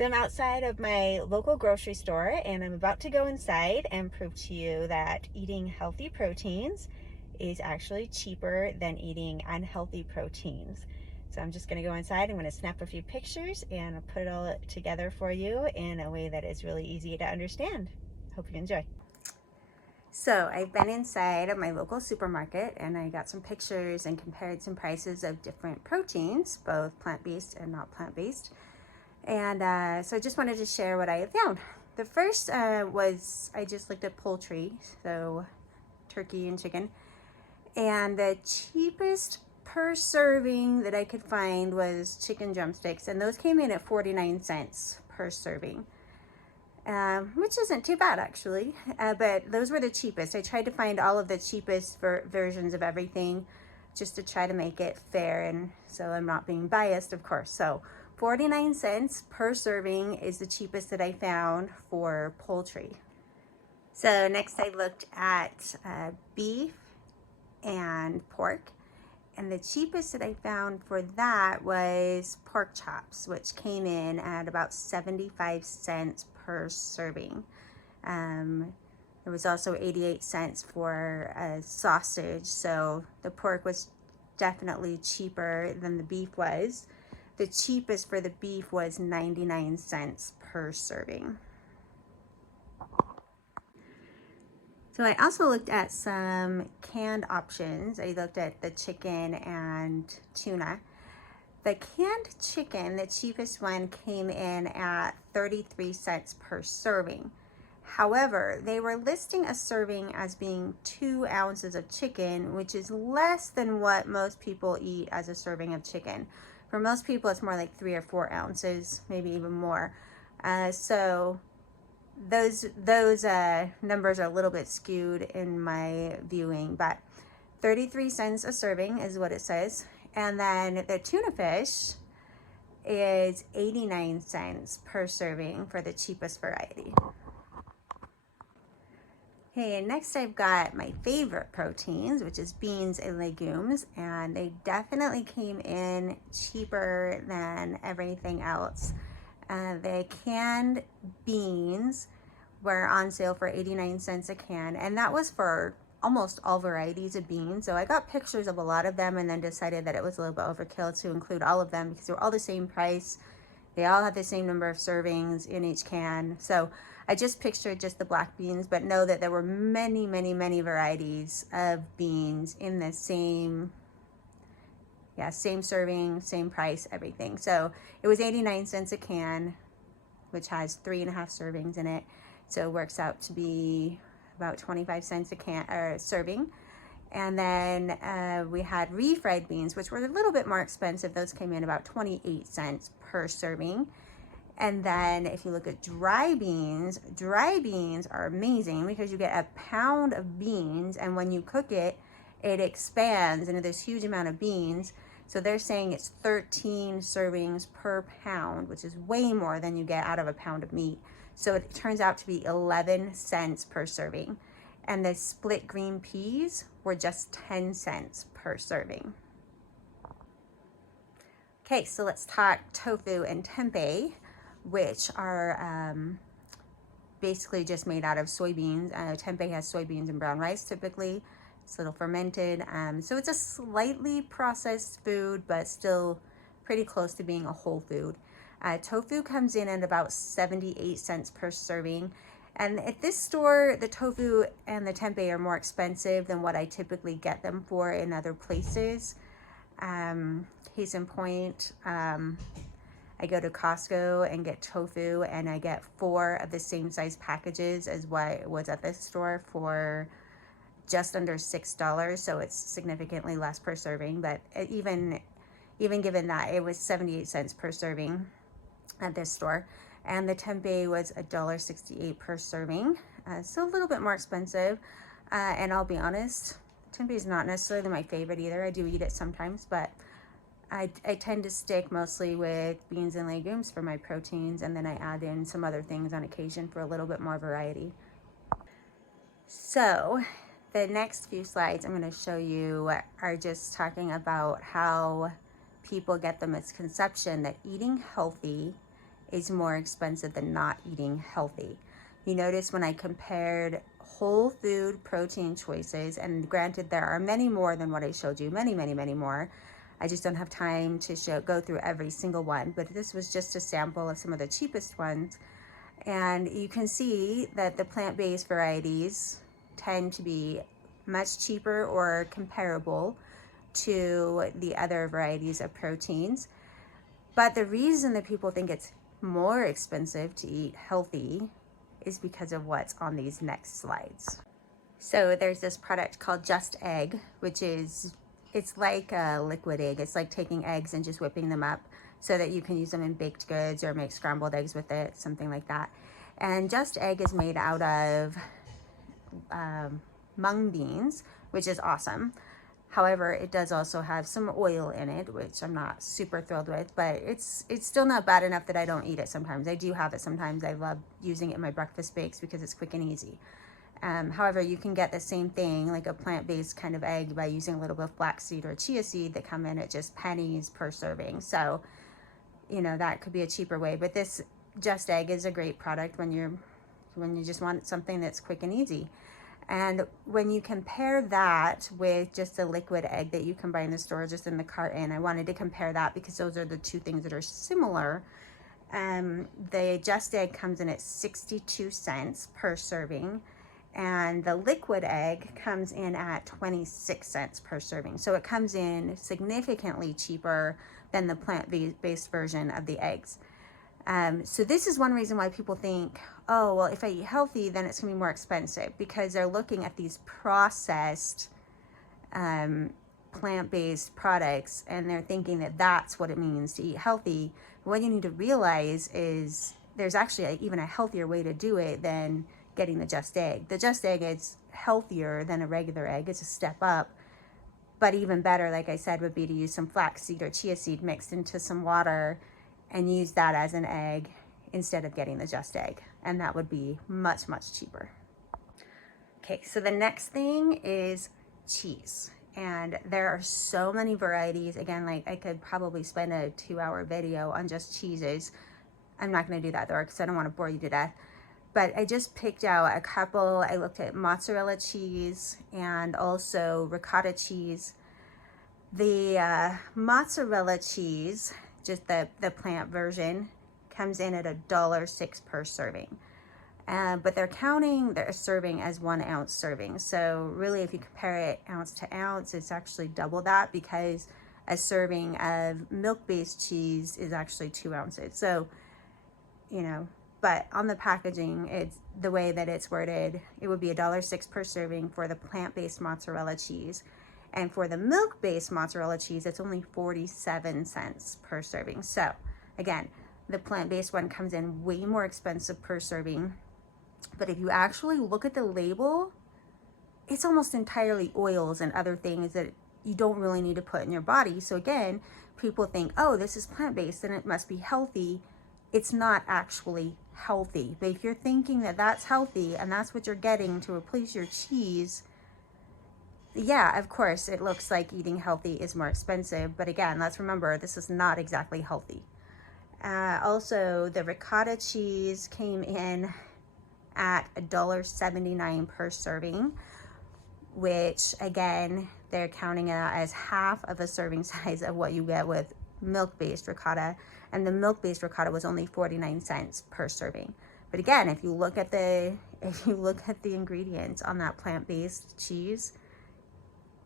So I'm outside of my local grocery store and I'm about to go inside and prove to you that eating healthy proteins is actually cheaper than eating unhealthy proteins. So I'm just going to go inside. I'm going to snap a few pictures and I'll put it all together for you in a way that is really easy to understand. Hope you enjoy. So I've been inside of my local supermarket and I got some pictures and compared some prices of different proteins, both plant-based and not plant-based. And so I just wanted to share what I have found. The first was I just looked at poultry, so turkey and chicken. And the cheapest per serving that I could find was chicken drumsticks. And those came in at 49 cents per serving, which isn't too bad actually. But those were the cheapest. I tried to find all of the cheapest versions of everything just to try to make it fair. And so I'm not being biased, of course. So 49 cents per serving is the cheapest that I found for poultry. So next I looked at beef and pork, and the cheapest that I found for that was pork chops, which came in at about 75 cents per serving. There was also 88 cents for sausage, so the pork was definitely cheaper than the beef was. The cheapest for the beef was 99 cents per serving. So I also looked at some canned options. I looked at the chicken and tuna. The canned chicken, the cheapest one, came in at 33 cents per serving. However, they were listing a serving as being 2 ounces of chicken, which is less than what most people eat as a serving of chicken. For most people, it's more like 3 or 4 ounces, maybe even more. So those numbers are a little bit skewed in my viewing, but 33 cents a serving is what it says. And then the tuna fish is 89 cents per serving for the cheapest variety. Okay, and next I've got my favorite proteins, which is beans and legumes, and they definitely came in cheaper than everything else. The canned beans were on sale for 89 cents a can, and that was for almost all varieties of beans. So I got pictures of a lot of them and then decided that it was a little bit overkill to include all of them because they were all the same price. They all have the same number of servings in each can. So I just pictured just the black beans, but know that there were many, many, many varieties of beans in the same serving, same price, everything. So it was 89 cents a can, which has 3.5 servings in it. So it works out to be about 25 cents a can or serving. And then we had refried beans, which were a little bit more expensive. Those came in about 28 cents per serving. And then if you look at dry beans are amazing because you get a pound of beans, and when you cook it, it expands into this huge amount of beans. So they're saying it's 13 servings per pound, which is way more than you get out of a pound of meat. So it turns out to be 11 cents per serving. And the split green peas were just 10 cents per serving. Okay, so let's talk tofu and tempeh, which are basically just made out of soybeans. Tempeh has soybeans and brown rice typically. It's a little fermented. So it's a slightly processed food, but still pretty close to being a whole food. Tofu comes in at about 78 cents per serving. And at this store, the tofu and the tempeh are more expensive than what I typically get them for in other places. Case in point, I go to Costco and get tofu, and I get 4 of the same size packages as what was at this store for just under $6. So it's significantly less per serving, but even given that, it was 78 cents per serving at this store. And the tempeh was $1.68 per serving. So a little bit more expensive. And I'll be honest, tempeh is not necessarily my favorite either. I do eat it sometimes, but I tend to stick mostly with beans and legumes for my proteins, and then I add in some other things on occasion for a little bit more variety. So the next few slides I'm going to show you are just talking about how people get the misconception that eating healthy is more expensive than not eating healthy. You notice when I compared whole food protein choices, and granted there are many more than what I showed you, many more. I just don't have time to go through every single one, but this was just a sample of some of the cheapest ones. And you can see that the plant-based varieties tend to be much cheaper or comparable to the other varieties of proteins. But the reason that people think it's more expensive to eat healthy is because of what's on these next slides. So there's this product called Just Egg, which is, it's like a liquid egg. It's like taking eggs and just whipping them up so that you can use them in baked goods or make scrambled eggs with it, something like that. And Just Egg is made out of mung beans, which is awesome. However, it does also have some oil in it, which I'm not super thrilled with, but it's still not bad enough that I don't eat it sometimes. I do have it sometimes. I love using it in my breakfast bakes because it's quick and easy. However, you can get the same thing, like a plant-based kind of egg, by using a little bit of flaxseed or chia seed that come in at just pennies per serving. So, you know, that could be a cheaper way. But this Just Egg is a great product when you just want something that's quick and easy. And when you compare that with just a liquid egg that you can buy in the store, just in the carton, I wanted to compare that because those are the two things that are similar. The Just Egg comes in at 62 cents per serving, and the liquid egg comes in at 26 cents per serving. So it comes in significantly cheaper than the plant-based version of the eggs. So this is one reason why people think, oh, well, if I eat healthy, then it's gonna be more expensive, because they're looking at these processed plant-based products and they're thinking that that's what it means to eat healthy. What you need to realize is there's actually even a healthier way to do it than getting the Just Egg. The Just Egg is healthier than a regular egg. It's a step up. But even better, like I said, would be to use some flaxseed or chia seed mixed into some water and use that as an egg instead of getting the Just Egg. And that would be much, much cheaper. Okay, so the next thing is cheese. And there are so many varieties. Again, like I could probably spend a 2-hour video on just cheeses. I'm not gonna do that though, because I don't wanna bore you to death. But I just picked out a couple. I looked at mozzarella cheese and also ricotta cheese. The mozzarella cheese, just the plant version, comes in at $1.06 per serving. But they're counting their serving as 1 ounce serving. So really, if you compare it ounce to ounce, it's actually double that, because a serving of milk-based cheese is actually 2 ounces. So, you know, but on the packaging, it's the way that it's worded, it would be $1.06 per serving for the plant-based mozzarella cheese. And for the milk-based mozzarella cheese, it's only 47 cents per serving. So again, the plant-based one comes in way more expensive per serving. But if you actually look at the label, it's almost entirely oils and other things that you don't really need to put in your body. So again, people think, oh, this is plant-based and it must be healthy. It's not actually healthy. But if you're thinking that that's healthy and that's what you're getting to replace your cheese, yeah, of course, it looks like eating healthy is more expensive. But again, let's remember, this is not exactly healthy. Also, the ricotta cheese came in at $1.79 per serving, which again, they're counting it out as half of a serving size of what you get with milk-based ricotta. And the milk-based ricotta was only 49 cents per serving. But again, if you look at the ingredients on that plant-based cheese,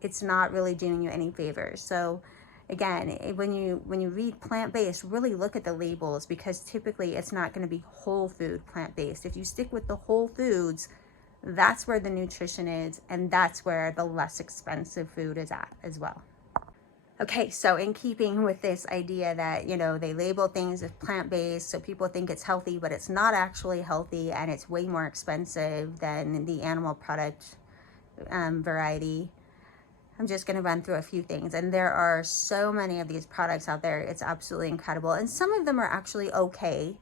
it's not really doing you any favors. So again, when you read plant-based, really look at the labels, because typically it's not going to be whole food plant-based. If you stick with the whole foods, that's where the nutrition is, and that's where the less expensive food is at as well. Okay, so in keeping with this idea that, you know, they label things as plant-based so people think it's healthy, but it's not actually healthy, and it's way more expensive than the animal product variety, I'm just going to run through a few things. And there are so many of these products out there. It's absolutely incredible. And some of them are actually okay.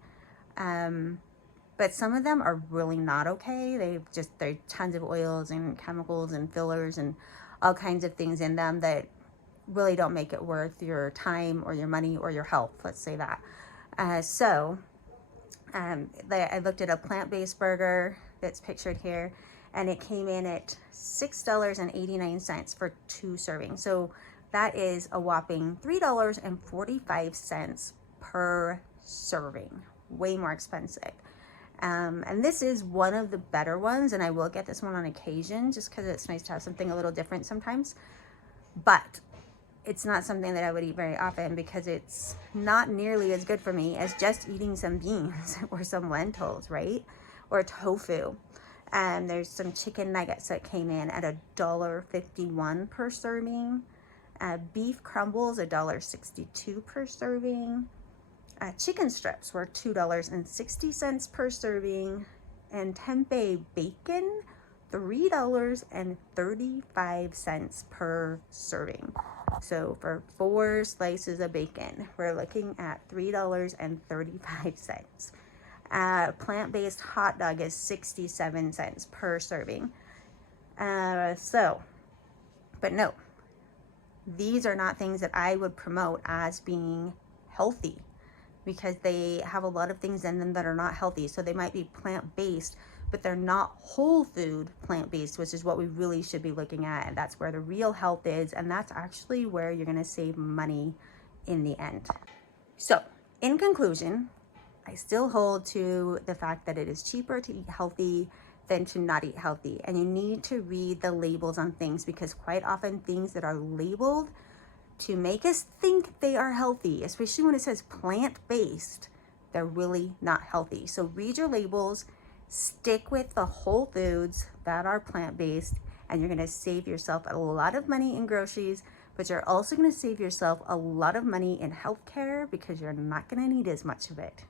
But some of them are really not okay. There are tons of oils and chemicals and fillers and all kinds of things in them that really don't make it worth your time or your money or your health. Let's say that. So I looked at a plant-based burger that's pictured here, and it came in at $6.89 for 2 servings. So that is a whopping $3.45 per serving. Way more expensive. And this is one of the better ones, and I will get this one on occasion just because it's nice to have something a little different sometimes. But it's not something that I would eat very often because it's not nearly as good for me as just eating some beans or some lentils, right? Or tofu. And there's some chicken nuggets that came in at $1.51 per serving. Beef crumbles, $1.62 per serving. Chicken strips were $2.60 per serving. And tempeh bacon, $3.35 per serving. So for 4 slices of bacon, we're looking at $3.35. Plant-based hot dog is 67 cents per serving. But no, these are not things that I would promote as being healthy because they have a lot of things in them that are not healthy. So they might be plant-based, but they're not whole food plant-based, which is what we really should be looking at. And that's where the real health is. And that's actually where you're going to save money in the end. So in conclusion, I still hold to the fact that it is cheaper to eat healthy than to not eat healthy. And you need to read the labels on things because quite often things that are labeled to make us think they are healthy, especially when it says plant-based, they're really not healthy. So read your labels, stick with the whole foods that are plant-based, and you're gonna save yourself a lot of money in groceries, but you're also gonna save yourself a lot of money in healthcare because you're not gonna need as much of it.